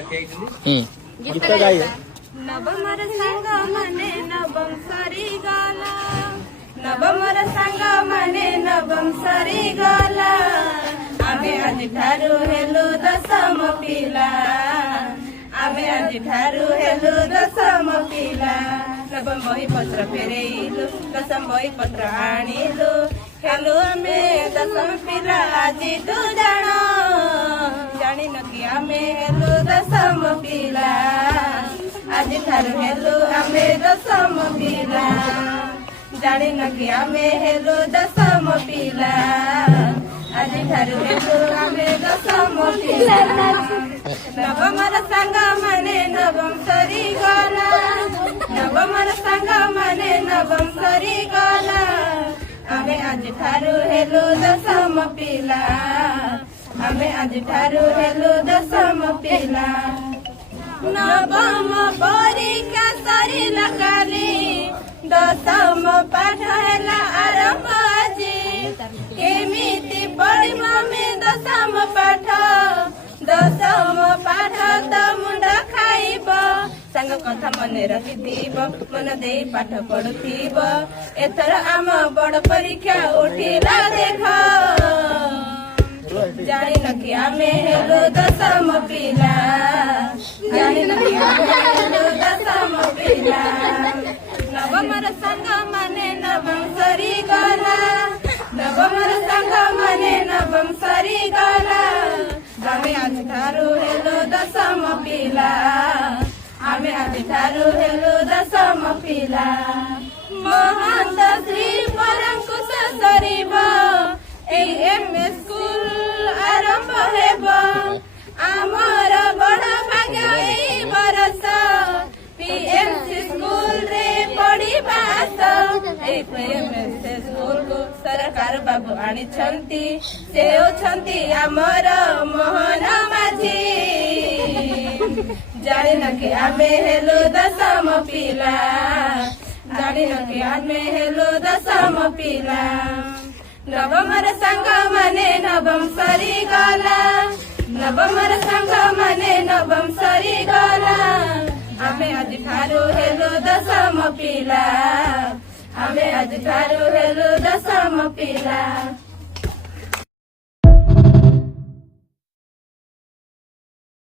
गीत गाय नवमर सांग मने नवम सरी गला नवमर सांग मने नवम सरी गला आमे आज ठारू हेलु दशम पिला आमे आज ठारू हेलु दशम पिला नवम बही पत्र फेरेइलु दशम बही पत्र आनिलु हेलु आमे दशम पिला आज तू जानो जानी न कि आमे हेलु दशम पिला आज ठारू हेलु आमे दशम पिला जानी न कि आमे हेलु दशम पिला आज ठारू हेलु आमे दशम पिला नवमर सांग मने नवम सरी गला नवमर सांग मने नवम सरी गला आमे आज ठारू हेलु दशम पिला आमे आज ठारू हेलु दशम पिला नवम परीक्षा सरिला काली दशम पाठ हेला आरंभ आजी केमिति पढ़िब मे दशम पाठ त मुंड खाइब सांग कथा मने रखिथिब मन दे पाठ पढ़ुथिब एथर आम बड़ परीक्षा उठिला देख जानी न कि आमे हेलु दशम पिला जानी न कि आमे हेलु दशम पिला नवमर सांग मने नवम सरी गला नवमर सांग मने नवम सरी गला आमे आज ठारू हेलु दशम पिला आमे आज ठारू हेलु दशम पिला महंत श्री परंकुश सरीब एम स्कूल आरंभ हेब आमर बड़ भाग्य एई बरस पीएमसी स्कूल रे पढ़िबा पीएमसी स्कूल को सरकार बाबू आनी से होछंती आमर मोहन माझी जानी न कि आमे हेलु दशम पिला जानी न कि आमे हेलु दशम पिला नवमर सांग मने नवम सरी गला नवमर सांग मने नवम सरी गला आमे आज ठारू हेलु दशम पिला आमे आज ठारू हेलु दशम पिला।